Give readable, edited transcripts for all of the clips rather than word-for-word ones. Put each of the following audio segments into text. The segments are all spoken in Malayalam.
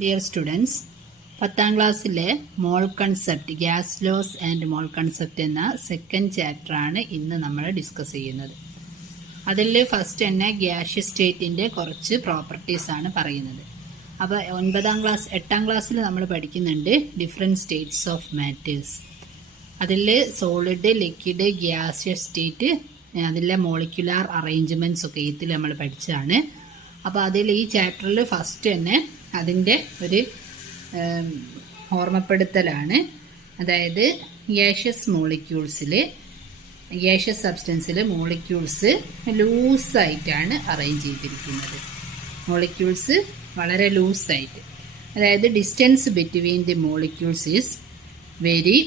ഡിയർ സ്റ്റുഡൻസ്, 10ാം ക്ലാസ്സിലെ മോൾ concept, gas loss and mall concept എന്ന സെക്കൻഡ് ചാപ്റ്ററാണ് ഇന്ന് നമ്മൾ ഡിസ്കസ് ചെയ്യുന്നത്. അതിൽ ഫസ്റ്റ് തന്നെ ഗ്യാഷ്യസ് സ്റ്റേറ്റിൻ്റെ കുറച്ച് പ്രോപ്പർട്ടീസാണ് പറയുന്നത്. അപ്പോൾ 8ാം ക്ലാസ്സിൽ നമ്മൾ പഠിക്കുന്നുണ്ട് ഡിഫറെൻറ്റ് സ്റ്റേറ്റ്സ് ഓഫ് മാറ്റേഴ്സ്. അതിൽ സോളിഡ്, ലിക്വിഡ്, ഗ്യാഷ്യസ് സ്റ്റേറ്റ്, അതിലെ മോളിക്കുലാർ അറേഞ്ച്മെൻറ്റ്സ് ഒക്കെ ഇതിൽ നമ്മൾ പഠിച്ചതാണ്. അപ്പോൾ അതിൽ ഈ ചാപ്റ്ററിൽ ഫസ്റ്റ് തന്നെ അതിൻ്റെ ഒരു ഓർമ്മപ്പെടുത്തലാണ്. അതായത് ഗ്യാഷ്യസ് മോളിക്യൂൾസിൽ, ഗ്യാഷ്യസ് സബ്സ്റ്റൻസിൽ മോളിക്യൂൾസ് ലൂസായിട്ടാണ് അറേഞ്ച് ചെയ്തിരിക്കുന്നത്. മോളിക്യൂൾസ് വളരെ ലൂസായിട്ട്, അതായത് distance between the molecules is very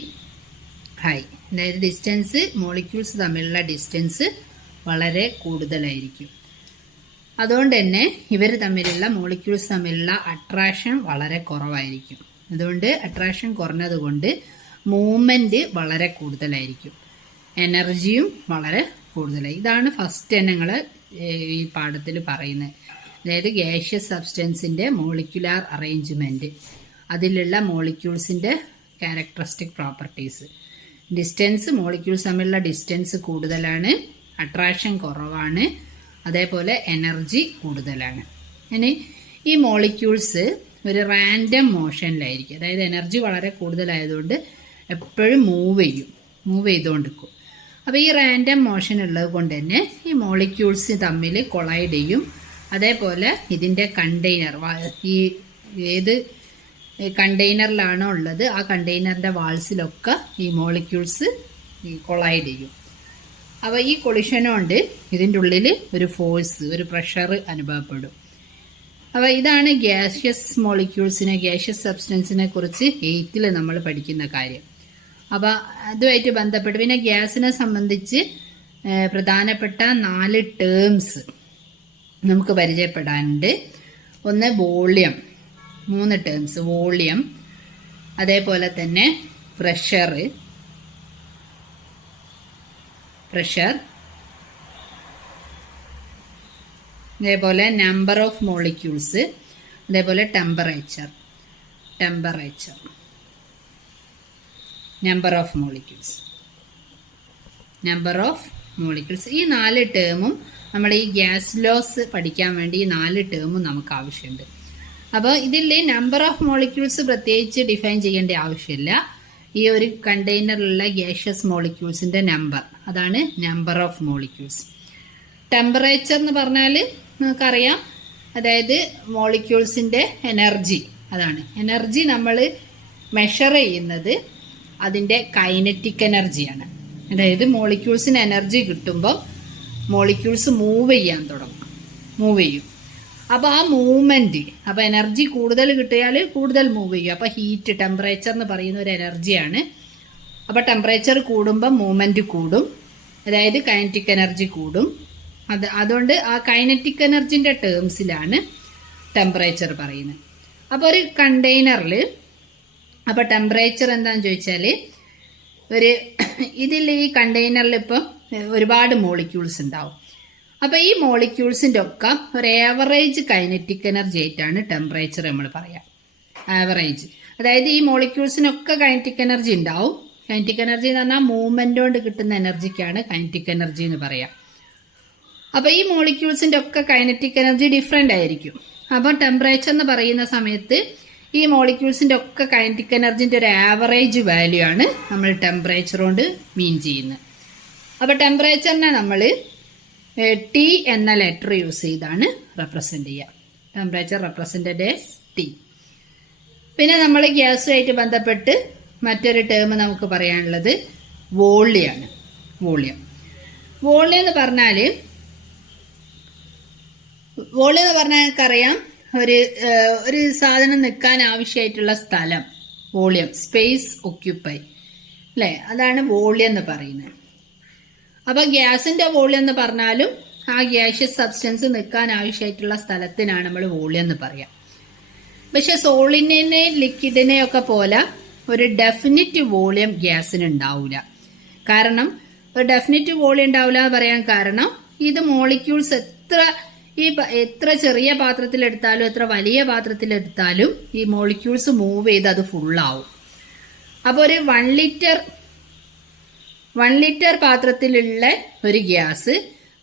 high. അതായത് ഡിസ്റ്റൻസ്, മോളിക്യൂൾസ് തമ്മിലുള്ള ഡിസ്റ്റൻസ് വളരെ കൂടുതലായിരിക്കും. അതുകൊണ്ട് തന്നെ ഇവർ തമ്മിലുള്ള, മോളിക്യൂൾസ് തമ്മിലുള്ള അട്രാക്ഷൻ വളരെ കുറവായിരിക്കും. അതുകൊണ്ട് അട്രാക്ഷൻ കുറഞ്ഞതുകൊണ്ട് മൂവ്മെൻറ്റ് വളരെ കൂടുതലായിരിക്കും, എനർജിയും വളരെ കൂടുതലായി. ഇതാണ് ഫസ്റ്റ് ഞങ്ങൾ ഈ പാഠത്തിൽ പറയുന്നത്. അതായത് ഗ്യാഷ്യസ് സബ്സ്റ്റൻസിൻ്റെ മോളിക്കുലാർ അറേഞ്ച്മെൻറ്റ്, അതിലുള്ള മോളിക്യൂൾസിൻ്റെ ക്യാരക്ടറിസ്റ്റിക് പ്രോപ്പർട്ടീസ്. ഡിസ്റ്റൻസ്, മോളിക്യൂൾസ് തമ്മിലുള്ള ഡിസ്റ്റൻസ് കൂടുതലാണ്, അട്രാക്ഷൻ കുറവാണ്, അതേപോലെ എനർജി കൂടുതലാണ്. ഇനി ഈ മോളിക്യൂൾസ് ഒരു റാൻഡം മോഷനിലായിരിക്കും. അതായത് എനർജി വളരെ കൂടുതലായതുകൊണ്ട് എപ്പോഴും മൂവ് ചെയ്തുകൊണ്ടിരിക്കും. അപ്പോൾ ഈ റാൻഡം മോഷൻ ഉള്ളത് കൊണ്ട് തന്നെ ഈ മോളിക്യൂൾസ് തമ്മിൽ കൊളൈഡ് ചെയ്യും. അതേപോലെ ഇതിൻ്റെ കണ്ടെയ്നർ, ഈ ഏത് കണ്ടെയ്നറിലാണോ ഉള്ളത് ആ കണ്ടെയ്നറിൻ്റെ വാൾസിലൊക്കെ ഈ മോളിക്യൂൾസ് കൊളൈഡ് ചെയ്യും. അപ്പോൾ ഈ കൊളിഷൻ കൊണ്ട് ഇതിൻ്റെ ഉള്ളിൽ ഒരു ഫോഴ്സ്, ഒരു പ്രഷർ അനുഭവപ്പെടും. അപ്പോൾ ഇതാണ് ഗ്യാഷ്യസ് മോളിക്യൂൾസിനെ, ഗ്യാഷ്യസ് സബ്സ്റ്റൻസിനെ കുറിച്ച് 8ൽ നമ്മൾ പഠിക്കുന്ന കാര്യം. അപ്പോൾ അതുമായിട്ട് ബന്ധപ്പെട്ട് പിന്നെ ഗ്യാസിനെ സംബന്ധിച്ച് പ്രധാനപ്പെട്ട 4 ടേംസ് നമുക്ക് പരിചയപ്പെടാനുണ്ട്. ഒന്ന് വോളിയം, 3 ടേംസ്: വോളിയം, അതേപോലെ തന്നെ പ്രഷർ, അതേപോലെ നമ്പർ ഓഫ് മോളിക്യൂൾസ്, അതേപോലെ ടെമ്പറേച്ചർ, നമ്പർ ഓഫ് മോളിക്യൂൾസ്. ഈ 4 ടേമും നമ്മുടെ ഈ ഗ്യാസ് ലോസ് പഠിക്കാൻ വേണ്ടി ഈ 4 ടേമും നമുക്ക് ആവശ്യമുണ്ട്. അപ്പോൾ ഇതിൽ നമ്പർ ഓഫ് മോളിക്യൂൾസ് പ്രത്യേകിച്ച് ഡിഫൈൻ ചെയ്യേണ്ട ആവശ്യമില്ല. ഈ ഒരു കണ്ടെയ്നറിലുള്ള ഗ്യാഷ്യസ് മോളിക്യൂൾസിൻ്റെ നമ്പർ, അതാണ് നമ്പർ ഓഫ് മോളിക്യൂൾസ്. ടെമ്പറേച്ചർ എന്ന് പറഞ്ഞാൽ നമുക്കറിയാം, അതായത് മോളിക്യൂൾസിൻ്റെ എനർജി, അതാണ്. എനർജി നമ്മൾ മെഷർ ചെയ്യുന്നത് അതിൻ്റെ കൈനറ്റിക് എനർജിയാണ്. അതായത് മോളിക്യൂൾസിന് എനർജി കിട്ടുമ്പോൾ മോളിക്യൂൾസ് മൂവ് ചെയ്യും. അപ്പോൾ ആ മൂവ്മെൻറ്റ്, അപ്പോൾ എനർജി കൂടുതൽ കിട്ടിയാൽ കൂടുതൽ മൂവ് ചെയ്യും. അപ്പോൾ ഹീറ്റ്, ടെമ്പറേച്ചർ എന്ന് പറയുന്ന ഒരു എനർജിയാണ്. അപ്പോൾ ടെമ്പറേച്ചർ കൂടുമ്പോൾ മൂവ്മെൻറ്റ് കൂടും, അതായത് കൈനറ്റിക് എനർജി കൂടും. അതുകൊണ്ട് ആ കൈനറ്റിക് എനർജിൻ്റെ ടേംസിലാണ് ടെമ്പറേച്ചർ പറയുന്നത്. അപ്പോൾ ഒരു കണ്ടെയ്നറിൽ, അപ്പോൾ ടെമ്പറേച്ചർ എന്താണെന്ന് ചോദിച്ചാൽ, ഇതിൽ ഈ കണ്ടെയ്നറിൽ ഇപ്പം ഒരുപാട് മോളിക്യൂൾസ് ഉണ്ടാവും. അപ്പോൾ ഈ മോളിക്യൂൾസിൻ്റെ ഒക്കെ ഒരു ആവറേജ് കൈനറ്റിക് എനർജി ആയിട്ടാണ് ടെമ്പറേച്ചർ നമ്മൾ പറയാം. ആവറേജ്, അതായത് ഈ മോളിക്യൂൾസിനൊക്കെ കൈനറ്റിക് എനർജി ഉണ്ടാവും. കൈനറ്റിക് എനർജി എന്ന് പറഞ്ഞാൽ മൂവ്മെൻ്റ് കൊണ്ട് കിട്ടുന്ന എനർജിക്കാണ് കൈനറ്റിക് എനർജി എന്ന് പറയാം. അപ്പോൾ ഈ മോളിക്യൂൾസിൻ്റെ ഒക്കെ കൈനറ്റിക് എനർജി ഡിഫറെൻ്റ് ആയിരിക്കും. അപ്പോൾ ടെമ്പറേച്ചർ എന്ന് പറയുന്ന സമയത്ത് ഈ മോളിക്യൂൾസിൻ്റെ ഒക്കെ കൈനറ്റിക് എനർജിൻ്റെ ഒരു ആവറേജ് വാല്യൂ ആണ് നമ്മൾ ടെമ്പറേച്ചർ കൊണ്ട് മീൻ ചെയ്യുന്നത്. അപ്പോൾ ടെമ്പറേച്ചറിനെ നമ്മൾ ടി എന്ന ലെറ്റർ യൂസ് ചെയ്താണ് റെപ്രസെൻ്റ് ചെയ്യുക. Temperature represented as T. പിന്നെ നമ്മൾ ഗ്യാസുമായിട്ട് ബന്ധപ്പെട്ട് മറ്റൊരു ടേം നമുക്ക് പറയാനുള്ളത് വോളിയാണ്. വോളിയം എന്ന് പറഞ്ഞാൽ നമുക്കറിയാം, ഒരു സാധനം നിൽക്കാൻ ആവശ്യമായിട്ടുള്ള സ്ഥലം, വോളിയം, സ്പേസ് ഒക്യുപ്പൈ, അല്ലേ? അതാണ് വോളിയം എന്ന് പറയുന്നത്. അപ്പോൾ ഗ്യാസിൻ്റെ വോളിയം എന്ന് പറഞ്ഞാലും ആ ഗ്യാഷ്യസ് സബ്സ്റ്റൻസ് നിൽക്കാൻ ആവശ്യമായിട്ടുള്ള സ്ഥലത്തിനാണ് നമ്മൾ വോളിയം എന്ന് പറയാം. പക്ഷെ സോളിഡിനെയും ലിക്വിഡിനെയും ഒക്കെ പോലെ ഒരു ഡെഫിനിറ്റ് വോളിയം ഗ്യാസിന് ഉണ്ടാവില്ല. കാരണം ഒരു ഡെഫിനിറ്റ് വോളിയം ഉണ്ടാവില്ല എന്ന് പറയാൻ കാരണം, ഇത് മോളിക്യൂൾസ് എത്ര എത്ര ചെറിയ പാത്രത്തിലെടുത്താലും എത്ര വലിയ പാത്രത്തിലെടുത്താലും ഈ മോളിക്യൂൾസ് മൂവ് ചെയ്ത് അത് ഫുള്ളാവും. അപ്പോൾ ഒരു 1 ലിറ്റർ പാത്രത്തിലുള്ള ഒരു ഗ്യാസ്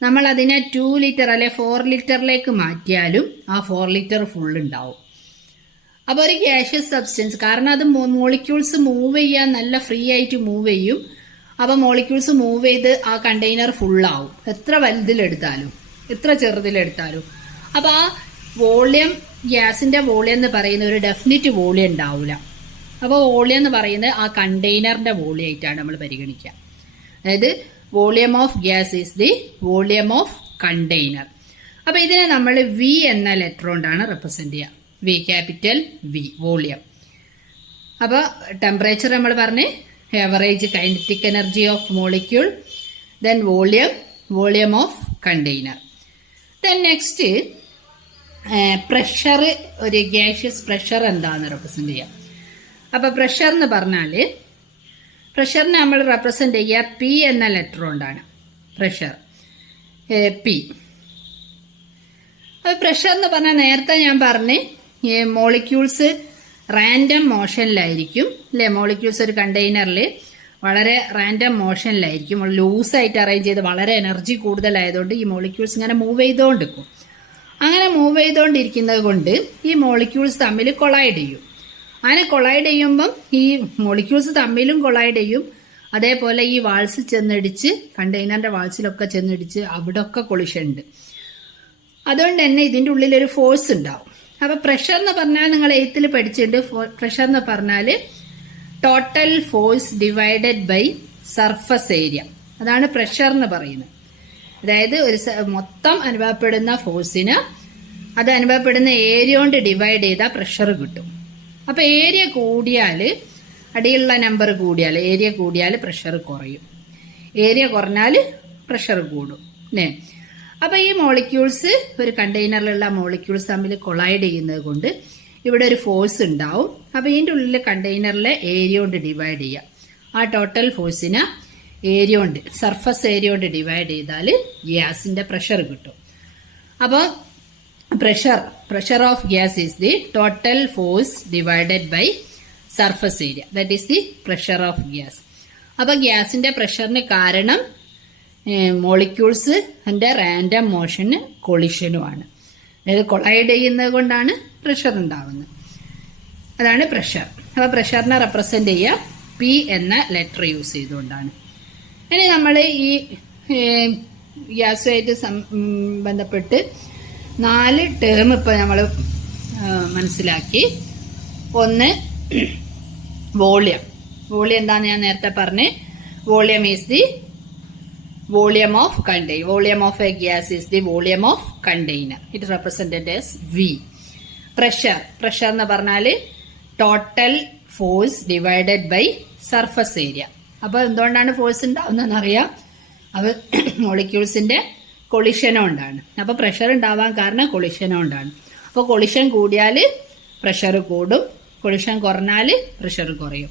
നമ്മൾ അതിനെ 2 ലിറ്റർ അല്ലെ 4 ലിറ്ററിലേക്ക് മാറ്റിയാലും ആ 4 ലിറ്റർ ഫുൾ ഉണ്ടാവും. അപ്പോൾ ഒരു ഗ്യാഷ്യസ് സബ്സ്റ്റൻസ്, കാരണം അത് മോളിക്യൂൾസ് മൂവ് ചെയ്യാൻ നല്ല ഫ്രീ ആയിട്ട് മൂവ് ചെയ്യും. അപ്പോൾ മോളിക്യൂൾസ് മൂവ് ചെയ്ത് ആ കണ്ടെയ്നർ ഫുള്ളാവും, എത്ര വലുതിലെടുത്താലും എത്ര ചെറുതിലെടുത്താലും. അപ്പോൾ ആ വോളിയം, ഗ്യാസിന്റെ വോളിയം എന്ന് പറയുന്ന ഒരു ഡെഫിനിറ്റ് വോളിയം ഉണ്ടാവില്ല. അപ്പോൾ വോളിയം എന്ന് പറയുന്നത് ആ കണ്ടെയ്നറിന്റെ വോളിയം ആയിട്ടാണ് നമ്മൾ പരിഗണിക്കുക. അതായത് volume of gas is the volume of container. അപ്പൊ ഇതിനെ നമ്മൾ വി എന്ന ലെറ്റർ കൊണ്ടാണ് റെപ്രസെന്റ് ചെയ്യുക. V, capital V, volume. അപ്പൊ ടെമ്പറേച്ചർ നമ്മൾ പറഞ്ഞ് average kinetic energy of molecule, then volume of container. Then next pressure, ഒരു ഗ്യാഷ്യസ് പ്രഷർ എന്താണെന്ന് റെപ്രസെന്റ് ചെയ്യാം. അപ്പൊ പ്രഷർ എന്ന് പറഞ്ഞാൽ പ്രഷറിനെ നമ്മൾ റെപ്രസെന്റ് ചെയ്യുക പി എന്ന ലെറ്റർ കൊണ്ടാണ്. Pressure P. അപ്പോൾ പ്രഷർ എന്ന് പറഞ്ഞാൽ നേരത്തെ ഞാൻ പറഞ്ഞ് മോളിക്യൂൾസ് റാൻഡം മോഷനിലായിരിക്കും അല്ലേ. മോളിക്യൂൾസ് ഒരു കണ്ടെയ്നറിൽ വളരെ റാൻഡം മോഷനിലായിരിക്കും, ലൂസായിട്ട് അറേഞ്ച് ചെയ്ത് വളരെ എനർജി കൂടുതലായതുകൊണ്ട് ഈ മോളിക്യൂൾസ് ഇങ്ങനെ മൂവ് ചെയ്തുകൊണ്ടിരിക്കും. അങ്ങനെ മൂവ് ചെയ്തുകൊണ്ടിരിക്കുന്നത് കൊണ്ട് ഈ മോളിക്യൂൾസ് തമ്മിൽ കൊളൈഡ് ചെയ്യും. അങ്ങനെ കൊളൈഡ് ചെയ്യുമ്പം ഈ മോളിക്യൂൾസ് തമ്മിലും കൊളൈഡ് ചെയ്യും. അതേപോലെ ഈ വാൾസ് ചെന്നിടിച്ച്, കണ്ടെയ്നറിന്റെ വാൾസിലൊക്കെ ചെന്നിടിച്ച് അവിടെയൊക്കെ കൊളിഷൻ ഉണ്ട്. അതുകൊണ്ട് തന്നെ ഇതിൻ്റെ ഉള്ളിലൊരു ഫോഴ്സ് ഉണ്ടാവും. അപ്പൊ പ്രഷർ എന്ന് പറഞ്ഞാൽ നിങ്ങൾ 8th പഠിച്ചിട്ടുണ്ട്. പ്രഷർ എന്ന് പറഞ്ഞാൽ total force divided by surface area, അതാണ് പ്രഷർ എന്ന് പറയുന്നത്. അതായത് ഒരു മൊത്തം അനുഭവപ്പെടുന്ന ഫോഴ്സിന് അത് അനുഭവപ്പെടുന്ന ഏരിയ കൊണ്ട് ഡിവൈഡ് ചെയ്താൽ പ്രഷർ കിട്ടും. അപ്പൊ ഏരിയ കൂടിയാൽ, അടിയിലുള്ള നമ്പർ കൂടിയാൽ, ഏരിയ കൂടിയാൽ പ്രഷർ കുറയും, ഏരിയ കുറഞ്ഞാൽ പ്രഷർ കൂടും അല്ലേ. അപ്പൊ ഈ മോളിക്യൂൾസ്, ഒരു കണ്ടെയ്നറിലുള്ള മോളിക്യൂൾസ് തമ്മിൽ കൊളൈഡ് ചെയ്യുന്നത് കൊണ്ട് ഇവിടെ ഒരു ഫോഴ്സ് ഉണ്ടാവും. അപ്പൊ ഇതിൻ്റെ ഉള്ളിൽ കണ്ടെയ്നറിലെ ഏരിയ കൊണ്ട് ഡിവൈഡ് ചെയ്യുക. ആ ടോട്ടൽ ഫോഴ്സിനെ ഏരിയ കൊണ്ട്, സർഫസ് ഏരിയ കൊണ്ട് ഡിവൈഡ് ചെയ്താൽ ഗ്യാസിന്റെ പ്രഷർ കിട്ടും. അപ്പോൾ pressure of gas is the total force divided by surface area, that is the pressure of gas. അപ്പോൾ ഗ്യാസിന്റെ പ്രഷറിന് കാരണം മോളിക്യൂൾസ് റാൻഡം മോഷന് കൊളിഷനുമാണ്. അതായത് കൊളൈഡ് ചെയ്യുന്നത് കൊണ്ടാണ് പ്രഷർ ഉണ്ടാവുന്നത്. അതാണ് പ്രഷർ. അപ്പോൾ പ്രഷറിനെ റെപ്രസെന്റ് ചെയ്യുക പി എന്ന ലെറ്റർ യൂസ് ചെയ്തുകൊണ്ടാണ്. ഇനി നമ്മൾ ഈ ഗ്യാസുമായിട്ട് ബന്ധപ്പെട്ട് 4 ടേം ഇപ്പൊ നമ്മൾ മനസ്സിലാക്കി. ഒന്ന് വോളിയം. വോളിയം എന്താന്ന് ഞാൻ നേരത്തെ പറഞ്ഞ്, volume is the volume of container. Volume of a gas is the volume of container. It represented as V. Pressure എന്ന് പറഞ്ഞാൽ total force divided by surface area. അപ്പൊ എന്തുകൊണ്ടാണ് ഫോഴ്സ് ഉണ്ടാവുന്നതെന്ന് അറിയാം. അത് മോളിക്യൂൾസിന്റെ കൊളിഷനും ഉണ്ടാണ്. അപ്പൊ പ്രഷർ ഉണ്ടാവാൻ കാരണം കൊളിഷനും ഉണ്ടാണ്. അപ്പോൾ കൊളിഷൻ കൂടിയാൽ പ്രഷർ കൂടും, കൊളിഷൻ കുറഞ്ഞാൽ പ്രഷർ കുറയും.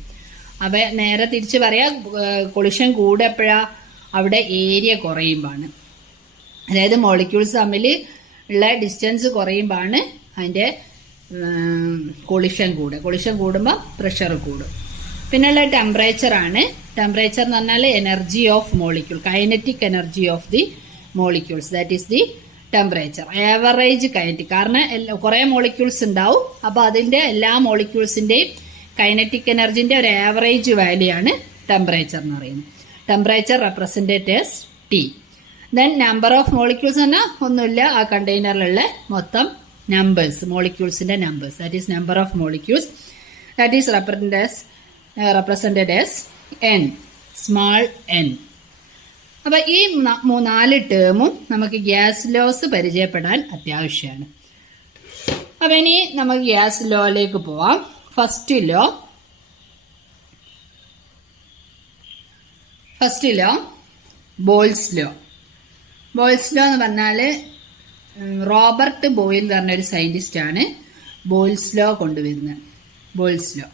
അപ്പൊ നേരെ തിരിച്ച് പറയാം, കൊളിഷൻ കൂടെപ്പോഴാ അവിടെ ഏരിയ കുറയുമ്പാണ്. അതായത് മോളിക്യൂൾസ് തമ്മിൽ ഉള്ള ഡിസ്റ്റൻസ് കുറയുമ്പാണ് അതിന്റെ കൊളിഷൻ കൂടുക. കൊളിഷൻ കൂടുമ്പോൾ പ്രഷർ കൂടും. പിന്നെയുള്ള ടെമ്പറേച്ചർ ആണ്. ടെമ്പറേച്ചർ എന്ന് പറഞ്ഞാൽ energy of molecule, kinetic energy of the molecules, that is the temperature. Average kinetic, കാരണം കുറെ മോളിക്യൂൾസ് ഉണ്ടാവും. അപ്പൊ അതിന്റെ എല്ലാ മോളിക്യൂൾസിന്റെയും കൈനറ്റിക് എനർജിന്റെ ഒരു ആവറേജ് വാല്യൂ ആണ് ടെമ്പറേച്ചർ എന്ന് പറയുന്നത്. Temperature represented as T. Then number of molecules പറഞ്ഞാൽ ഒന്നുമില്ല, ആ കണ്ടെയ്നറിലുള്ള മൊത്തം നമ്പേഴ്സ്, മോളിക്യൂൾസിന്റെ numbers, that is number of molecules, that is represented as N, small N. അപ്പൊ ഈ 4 ടേമും നമുക്ക് ഗ്യാസ് ലോസ് പരിചയപ്പെടാൻ അത്യാവശ്യമാണ്. അപ്പൊ ഇനി നമുക്ക് ഗ്യാസ് ലോയിലേക്ക് പോവാം. First law boils law. Boils law എന്ന് പറഞ്ഞാൽ റോബർട്ട് ബോയിൽ എന്ന് പറഞ്ഞ ഒരു സയന്റിസ്റ്റ് ആണ് ബോയിൽസ് ലോ കൊണ്ടുവരുന്നത്. ബോയിൽസ് ലോ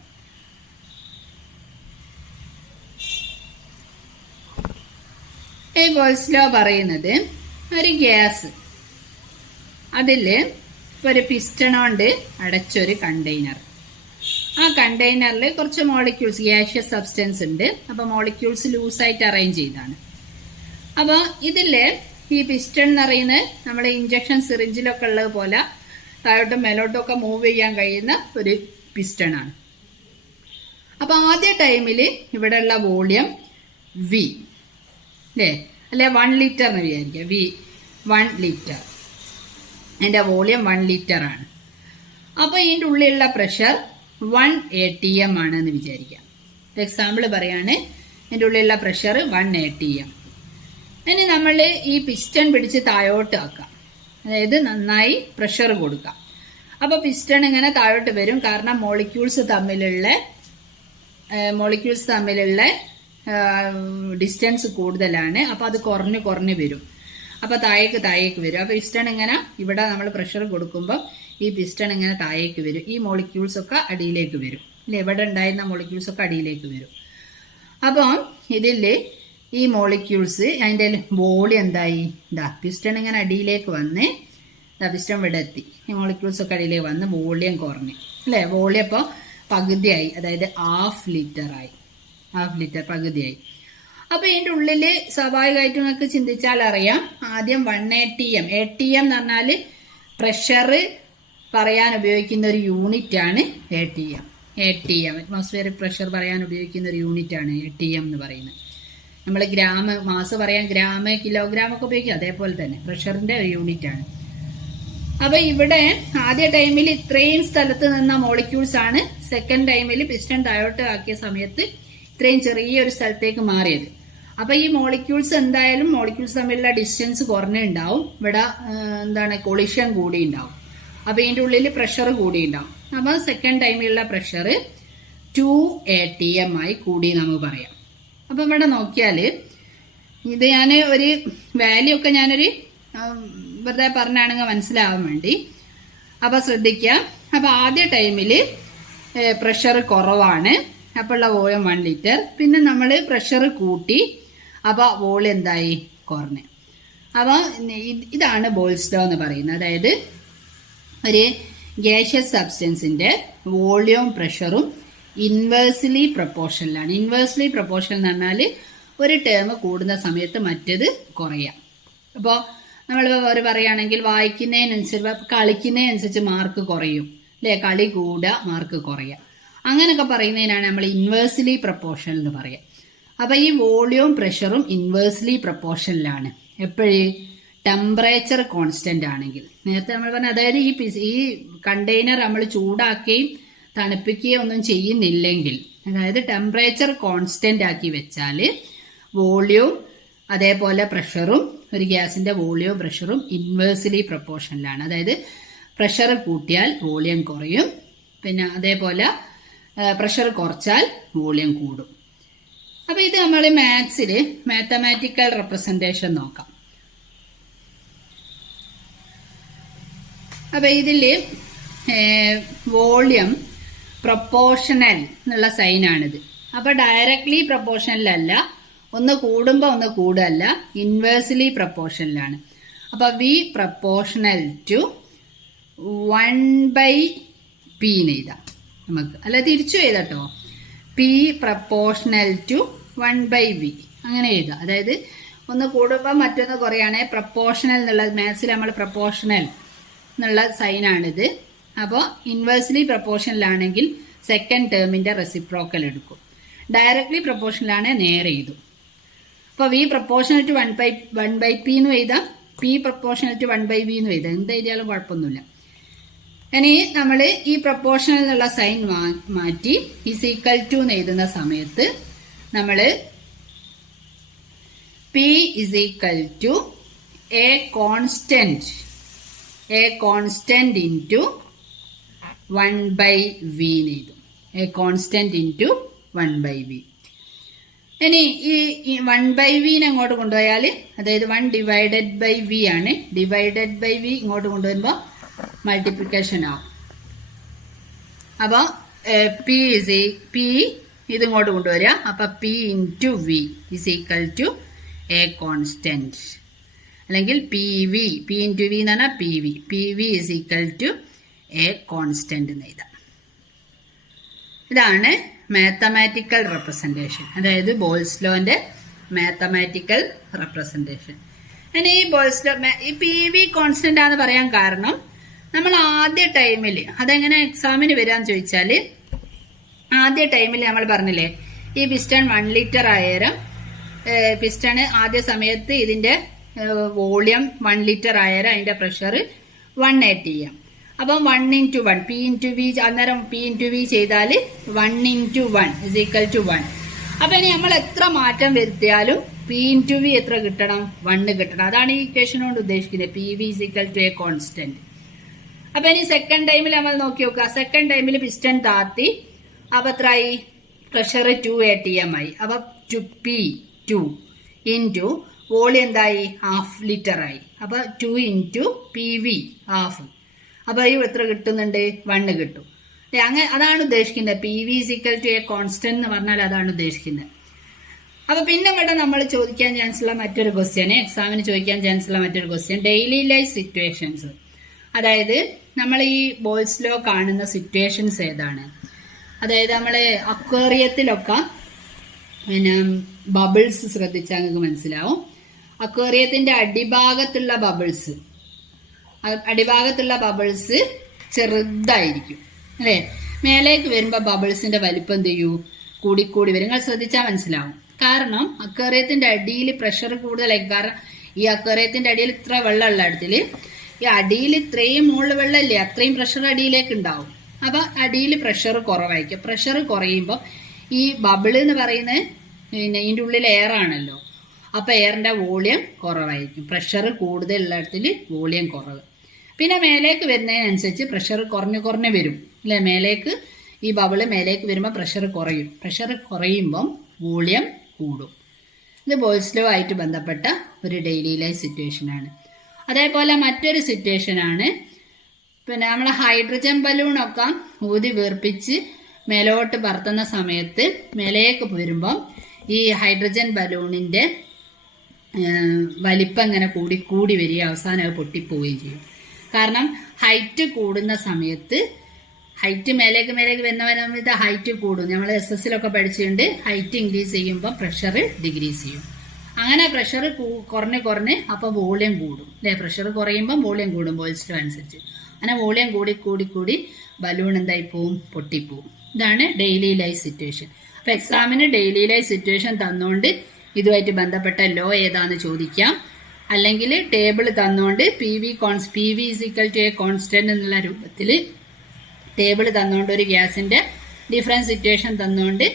ഈ ബോയിൽസ് ലോ പറയുന്നത് ഒരു ഗ്യാസ് അതിൽ ഒരു പിസ്റ്റൺ കൊണ്ട് അടച്ചൊരു കണ്ടെയ്നർ. ആ കണ്ടെയ്നറിൽ കുറച്ച് മോളിക്യൂൾസ്, ഗ്യാഷ്യസ് സബ്സ്റ്റൻസ് ഉണ്ട്. അപ്പോൾ മോളിക്യൂൾസ് ലൂസായിട്ട് അറേഞ്ച് ചെയ്താണ്. അപ്പോൾ ഇതിൽ ഈ പിസ്റ്റൺ എന്ന് പറയുന്നത് നമ്മുടെ ഇഞ്ചക്ഷൻ സിറിഞ്ചിലൊക്കെ ഉള്ളത് പോലെ താഴോട്ടും മേലോട്ടും ഒക്കെ മൂവ് ചെയ്യാൻ കഴിയുന്ന ഒരു പിസ്റ്റൺ ആണ്. അപ്പോൾ ആദ്യ ടൈമിൽ ഇവിടെയുള്ള വോളിയം വി അല്ലേ 1 ലിറ്റർ എന്ന് വിചാരിക്കുക. വി 1 ലിറ്റർ, അതിൻ്റെ വോളിയം 1 ലിറ്റർ ആണ്. അപ്പോൾ ഇതിൻ്റെ ഉള്ളിലുള്ള പ്രഷർ 1 atm ആണെന്ന് വിചാരിക്കാം. എക്സാമ്പിൾ പറയാണ്, ഇതിൻ്റെ ഉള്ളിലുള്ള പ്രഷർ 1 atm. ഇനി നമ്മൾ ഈ പിസ്റ്റൺ പിടിച്ച് താഴോട്ട് ആക്കാം, അതായത് നന്നായി പ്രഷർ കൊടുക്കാം. അപ്പോൾ പിസ്റ്റൺ ഇങ്ങനെ താഴോട്ട് വരും, കാരണം മോളിക്യൂൾസ് തമ്മിലുള്ള ഡിസ്റ്റൻസ് കൂടുതലാണ്. അപ്പോൾ അത് കുറഞ്ഞ് വരും. അപ്പോൾ താഴേക്ക് വരും. അപ്പോൾ പിസ്റ്റൺ ഇങ്ങനെ ഇവിടെ നമ്മൾ പ്രഷർ കൊടുക്കുമ്പോൾ ഈ പിസ്റ്റൺ ഇങ്ങനെ താഴേക്ക് വരും. ഈ മോളിക്യൂൾസ് ഒക്കെ അടിയിലേക്ക് വരും അല്ലേ, ഇവിടെ ഉണ്ടായിരുന്ന മോളിക്യൂൾസ് ഒക്കെ അടിയിലേക്ക് വരും. അപ്പോൾ ഇതിൽ ഈ മോളിക്യൂൾസ് അതിൻ്റെ വോളിയം എന്തായി, പിസ്റ്റൺ ഇങ്ങനെ അടിയിലേക്ക് വന്ന് പിസ്റ്റൺ ഇവിടെ എത്തി. ഈ മോളിക്യൂൾസ് ഒക്കെ അടിയിലേക്ക് വന്ന് വോളിയം കുറഞ്ഞു അല്ലേ. വോളിയം ഇപ്പോൾ പകുതിയായി, അതായത് 1/2 ലിറ്റർ ആയി. 1/2 ലിറ്റർ പകുതിയായി. അപ്പോൾ ഇതിൻ്റെ ഉള്ളിൽ സ്വാഭാവികമായിട്ടും നിങ്ങൾക്ക് ചിന്തിച്ചാൽ അറിയാം, ആദ്യം 1 atm. atm എന്ന് പറഞ്ഞാൽ പ്രഷർ പറയാൻ ഉപയോഗിക്കുന്ന ഒരു യൂണിറ്റ് ആണ് atm. അറ്റ്മോസ്ഫിയറിക് പ്രഷർ പറയാൻ ഉപയോഗിക്കുന്ന ഒരു യൂണിറ്റ് ആണ് atm എന്ന് പറയുന്നത്. നമ്മൾ ഗ്രാം, മാസ് പറയാൻ ഗ്രാം, കിലോഗ്രാം ഒക്കെ ഉപയോഗിക്കും. അതേപോലെ തന്നെ പ്രഷറിന്റെ ഒരു യൂണിറ്റ് ആണ്. അപ്പൊ ഇവിടെ ആദ്യ ടൈമിൽ ഇത്രയും സ്ഥലത്ത് നിന്ന മോളിക്യൂൾസ് ആണ് സെക്കൻഡ് ടൈമിൽ പിസ്റ്റൺ താഴോട്ട് ആക്കിയ സമയത്ത് ഇത്രയും ചെറിയൊരു സ്ഥലത്തേക്ക് മാറിയത്. അപ്പൊ ഈ മോളിക്യൂൾസ് എന്തായാലും മോളിക്യൂൾസ് തമ്മിലുള്ള ഡിസ്റ്റൻസ് കുറഞ്ഞുണ്ടാവും. ഇവിടെ കൊളിഷൻ കൂടി ഉണ്ടാവും. അപ്പൊ ഇതിന്റെ ഉള്ളിൽ പ്രഷർ കൂടി ഉണ്ടാവും. അപ്പൊ സെക്കൻഡ് ടൈമിലുള്ള പ്രഷർ 2 atm ആയി കൂടി നമുക്ക് പറയാം. അപ്പൊ ഇവിടെ നോക്കിയാല് ഇത് ഞാൻ ഒരു വാല്യൂ ഒക്കെ ഞാനൊരു വെറുതെ പറഞ്ഞാണെങ്കിൽ മനസ്സിലാവാൻ വേണ്ടി. അപ്പൊ ശ്രദ്ധിക്കുക. അപ്പൊ ആദ്യ ടൈമില് പ്രഷർ കുറവാണ്, അപ്പോൾ ഉള്ള വോളിയം 1 ലിറ്റർ. പിന്നെ നമ്മൾ പ്രഷർ കൂട്ടി, അപ്പോൾ വോളിയം എന്തായി, കുറഞ്ഞു. അപ്പോൾ ഇതാണ് ബോയ്ൽസ് ലോ എന്ന് പറയുന്നത്. അതായത് ഒരു ഗ്യാഷ്യസ് സബ്സ്റ്റൻസിന്റെ വോളിയവും പ്രഷറും ഇൻവേഴ്സ്ലി പ്രൊപ്പോർഷനിലാണ്. ഇൻവേഴ്സ്ലി പ്രൊപ്പോർഷൻ എന്ന് പറഞ്ഞാൽ ഒരു ടേം കൂടുന്ന സമയത്ത് മറ്റേത് കുറയാം. അപ്പോൾ നമ്മൾ പറയുകയാണെങ്കിൽ വായിക്കുന്നതിനനുസരിച്ച്, കളിക്കുന്നതിനനുസരിച്ച് മാർക്ക് കുറയും അല്ലേ, കളി കൂടുക മാർക്ക് കുറയുക, അങ്ങനെയൊക്കെ പറയുന്നതിനാണ് നമ്മൾ ഇൻവേഴ്സ്ലി പ്രൊപ്പോർഷൻ എന്ന് പറയുക. അപ്പോൾ ഈ വോളിയവും പ്രഷറും ഇൻവേഴ്സ്ലി പ്രൊപ്പോർഷനിലാണ് എപ്പോഴും ടെമ്പറേച്ചർ കോൺസ്റ്റന്റ് ആണെങ്കിൽ. നേരത്തെ നമ്മൾ പറഞ്ഞ, അതായത് ഈ കണ്ടെയ്നർ നമ്മൾ ചൂടാക്കുകയും തണുപ്പിക്കുകയും ഒന്നും ചെയ്യുന്നില്ലെങ്കിൽ, അതായത് ടെമ്പറേച്ചർ കോൺസ്റ്റന്റ് ആക്കി വെച്ചാൽ വോളിയവും അതേപോലെ പ്രഷറും, ഒരു ഗ്യാസിന്റെ വോളിയവും പ്രഷറും ഇൻവേഴ്സ്ലി പ്രൊപ്പോർഷനിലാണ്. അതായത് പ്രഷർ കൂട്ടിയാൽ വോളിയം കുറയും, പിന്നെ അതേപോലെ പ്രഷർ കുറച്ചാൽ വോളിയം കൂടും. അപ്പൊ ഇത് നമ്മൾ മാത്സിൽ മാത്തമാറ്റിക്കൽ റെപ്രസെന്റേഷൻ നോക്കാം. അപ്പൊ ഇതില് വോളിയം പ്രൊപ്പോർഷണൽ എന്നുള്ള സൈനാണിത്. അപ്പൊ ഡയറക്ട്ലി പ്രൊപ്പോർഷനിലല്ല, ഒന്ന് കൂടുമ്പോൾ ഒന്ന് കൂടുകയല്ല, ഇൻവേഴ്സ്ലി പ്രൊപ്പോർഷനിലാണ്. അപ്പൊ വി പ്രൊപ്പോർഷണൽ ടു 1/p എന്ന് എഴുതാം നമുക്ക്, അല്ല തിരിച്ചു എഴുതാട്ടോ. പി പ്രൊപ്പോർഷണൽ ടു 1/v അങ്ങനെ എഴുതാം. അതായത് ഒന്ന് കൂടുമ്പോൾ മറ്റൊന്ന് കുറയാണെങ്കിൽ പ്രൊപ്പോർഷണൽ എന്നുള്ള, മാത്സിൽ നമ്മൾ പ്രൊപ്പോർഷണൽ എന്നുള്ള സൈനാണിത്. അപ്പോൾ ഇൻവേഴ്സ്ലി പ്രൊപ്പോർഷനിലാണെങ്കിൽ സെക്കൻഡ് ടേമിന്റെ റെസിപ്രോക്കൽ എടുക്കും. ഡയറക്ട്ലി പ്രൊപ്പോർഷനിലാണ് നേരെ എഴുതും. അപ്പോൾ വി പ്രൊപ്പോർഷണൽ ടു 1/p എന്ന് എഴുതാം, പി പ്രൊപ്പോർഷണൽ ടു 1/v എന്ന് എഴുതാം. എന്ത് എഴുതിയാലും കുഴപ്പമൊന്നുമില്ല. ഇനി നമ്മൾ ഈ പ്രൊപ്പോർഷണൽ എന്നുള്ള സൈൻ മാറ്റി ഈസ് ഈക്വൽ ടു എന്ന് എഴുതുന്ന സമയത്ത് നമ്മൾ P is equal to a constant into 1/v എന്ന് എഴുതും. A constant into 1/v. ഇനി ഈ 1/v അങ്ങോട്ട് കൊണ്ടുപോയാൽ, അതായത് 1 ഡിവൈഡഡ് ബൈ വി ആണ്. ഡിവൈഡഡ് ബൈ വി ഇങ്ങോട്ട് കൊണ്ടുവരുമ്പോൾ മൾട്ടിപ്ലിക്കേഷൻ ആവും. അപ്പോൾ പി ഇത് ഇങ്ങോട്ട് കൊണ്ടുവരിക. അപ്പൊ P into V is equal to a constant. അല്ലെങ്കിൽ P V, P into V എന്ന് പറഞ്ഞാൽ P V is equal to a constant എന്ന് എഴുതാം. ഇതാണ് മാത്തമാറ്റിക്കൽ റെപ്രസെൻറ്റേഷൻ, അതായത് ബോൾസ് ലോന്റെ മാത്തമാറ്റിക്കൽ റെപ്രസെൻറ്റേഷൻ. ഇനി ഈ ബോൾസ് ലോ ഈ പി വി കോൺസ്റ്റന്റ് ആണെന്ന് പറയാൻ കാരണം നമ്മൾ ആദ്യ ടൈമിൽ അതെങ്ങനെ എക്സാമിന് വരാന്ന് ചോദിച്ചാൽ, ആദ്യ ടൈമിൽ നമ്മൾ പറഞ്ഞില്ലേ ഈ പിസ്റ്റൺ 1 ലിറ്റർ ആയാലും പിസ്റ്റണ് ആദ്യ സമയത്ത് ഇതിന്റെ വോളിയം 1 ലിറ്റർ ആയാലും അതിന്റെ പ്രഷർ 1 ATM. അപ്പം 1 × 1 പി ഇൻറ്റു വി, അന്നേരം പി ഇൻറ്റു വി ചെയ്താൽ 1 × 1 ഇസ് ഈക്വൽ ടു 1. അപ്പൊ ഇനി നമ്മൾ എത്ര മാറ്റം വരുത്തിയാലും പി ഇൻറ്റു വി എത്ര കിട്ടണം? 1 കിട്ടണം. അതാണ് ഈ ഇക്വേഷൻ കൊണ്ട് ഉദ്ദേശിക്കുന്നത്, P V is equal to a constant. അപ്പൊ ഇനി സെക്കൻഡ് ടൈമിൽ നമ്മൾ നോക്കി നോക്കുക. സെക്കൻഡ് ടൈമിൽ പിസ്റ്റൺ താത്തി, അപ്പൊ എത്രയായി? പ്രഷർ 2 ATM ആയി. അപ്പൊ പി 2 ഇൻറ്റു വോളിയം എന്തായി? 1/2 ലിറ്റർ ആയി. അപ്പൊ 2 ഇൻറ്റു പി വി 1/2. അപ്പൊ ഈ എത്ര കിട്ടുന്നുണ്ട്? 1 കിട്ടും. അങ്ങനെ അതാണ് ഉദ്ദേശിക്കുന്നത്. P V is equal to a constant എന്ന് പറഞ്ഞാൽ അതാണ് ഉദ്ദേശിക്കുന്നത്. അപ്പൊ പിന്നെ ഇവിടെ നമ്മൾ ചോദിക്കാൻ ചാൻസ് ഉള്ള മറ്റൊരു ക്വസ്റ്റ്യൻ, എക്സാമിന് ചോദിക്കാൻ ചാൻസ് ഉള്ള മറ്റൊരു ക്വസ്റ്റ്യൻ, ഡെയിലി ലൈഫ് സിറ്റുവേഷൻസ്. അതായത് നമ്മൾ ഈ ബോൾസ് ലോ കാണുന്ന സിറ്റുവേഷൻസ് ഏതാണ്? അതായത് നമ്മള് അക്വേറിയത്തിലൊക്കെ പിന്നെ ബബിൾസ് ശ്രദ്ധിച്ചാൽ നിങ്ങൾക്ക് മനസ്സിലാവും. അക്വേറിയത്തിന്റെ അടിഭാഗത്തുള്ള ബബിൾസ് ചെറുതായിരിക്കും അല്ലേ? മേലേക്ക് വരുമ്പോ ബബിൾസിന്റെ വലിപ്പം എന്ത് ചെയ്യൂ? കൂടിക്കൂടി വരും. നിങ്ങൾ ശ്രദ്ധിച്ചാൽ മനസ്സിലാവും. കാരണം അക്വേറിയത്തിന്റെ അടിയിൽ പ്രഷർ കൂടുതലായിരിക്കും. കാരണം ഈ അക്വേറിയത്തിന്റെ അടിയിൽ ഇത്ര വെള്ളമുള്ള ഇടത്തില് ഈ അടിയിൽ ഇത്രയും മുകളിൽ വെള്ളമില്ലേ, അത്രയും പ്രഷർ അടിയിലേക്ക് ഉണ്ടാവും. അപ്പൊ അടിയിൽ പ്രഷർ കുറവായിരിക്കും. പ്രഷർ കുറയുമ്പോൾ ഈ ബബിള് എന്ന് പറയുന്നത് പിന്നെ ഇതിൻ്റെ ഉള്ളിൽ എയർ ആണല്ലോ, അപ്പൊ എയറിന്റെ വോളിയം കുറവായിരിക്കും. പ്രഷർ കൂടുതലുള്ള ഇടത്തിൽ വോളിയം കുറവ്. പിന്നെ മേലേക്ക് വരുന്നതിനനുസരിച്ച് പ്രഷർ കുറഞ്ഞു വരും അല്ലെ? മേലേക്ക് ഈ ബബിള് മേലേക്ക് വരുമ്പോൾ പ്രഷർ കുറയും. പ്രഷർ കുറയുമ്പം വോളിയം കൂടും. ഇത് ബോൾസ് ലോ ആയിട്ട് ബന്ധപ്പെട്ട ഒരു ഡെയിലി ലൈഫ് സിറ്റുവേഷൻ ആണ്. അതേപോലെ മറ്റൊരു സിറ്റുവേഷൻ ആണ് പിന്നെ നമ്മളെ ഹൈഡ്രജൻ ബലൂണൊക്കെ ഊതി വീർപ്പിച്ച് മേലോട്ട് പറത്തുന്ന സമയത്ത് മേലേക്ക് വരുമ്പം ഈ ഹൈഡ്രജൻ ബലൂണിന്റെ വലിപ്പം ഇങ്ങനെ കൂടി വരിക, അവസാനം അത് പൊട്ടിപ്പോവുകയും ചെയ്യും. കാരണം ഹൈറ്റ് കൂടുന്ന സമയത്ത്, ഹൈറ്റ് മേലേക്ക് വരുന്ന സമയത്ത് ഹൈറ്റ് കൂടും. നമ്മൾ SS പഠിച്ചിട്ടുണ്ട്. ഹൈറ്റ് ഇൻക്രീസ് ചെയ്യുമ്പോൾ പ്രഷർ ഡിക്രീസ് ചെയ്യും. അങ്ങനെ പ്രഷർ കുറഞ്ഞ് അപ്പൊ വോളിയം കൂടും അല്ലെ? പ്രഷർ കുറയുമ്പോൾ വോളിയം കൂടും ബോൾസ് ലോ അനുസരിച്ച്. അങ്ങനെ വോളിയം കൂടി ബലൂൺ എന്തായി പോവും? പൊട്ടിപ്പോവും. ഇതാണ് ഡെയിലി ലൈഫ് സിറ്റുവേഷൻ. അപ്പൊ എക്സാമിന് ഡെയിലി ലൈഫ് സിറ്റുവേഷൻ തന്നുകൊണ്ട് ഇതുമായിട്ട് ബന്ധപ്പെട്ട ലോ ഏതാന്ന് ചോദിക്കാം. അല്ലെങ്കിൽ ടേബിൾ തന്നുകൊണ്ട് P V is equal to a constant എന്നുള്ള രൂപത്തിൽ ടേബിൾ തന്നുകൊണ്ട് ഒരു ഗ്യാസിന്റെ ഡിഫറൻറ്റ് സിറ്റുവേഷൻ തന്നുകൊണ്ട്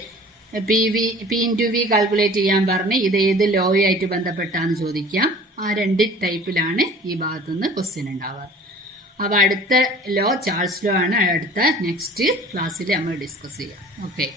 പി ഇൻറ്റു വി കാൽക്കുലേറ്റ് ചെയ്യാൻ പറഞ്ഞ് ഇത് ഏത് ലോ ആയിട്ട് ബന്ധപ്പെട്ടാന്ന് ചോദിക്കാം. ആ 2 ടൈപ്പിലാണ് ഈ ഭാഗത്തുനിന്ന് ക്വസ്റ്റ്യൻ ഉണ്ടാവുക. അപ്പൊ അടുത്ത ലോ ചാൾസ് ലോ ആണ്. അടുത്ത നെക്സ്റ്റ് ക്ലാസ്സിൽ നമ്മൾ ഡിസ്കസ് ചെയ്യാം. ഓക്കെ.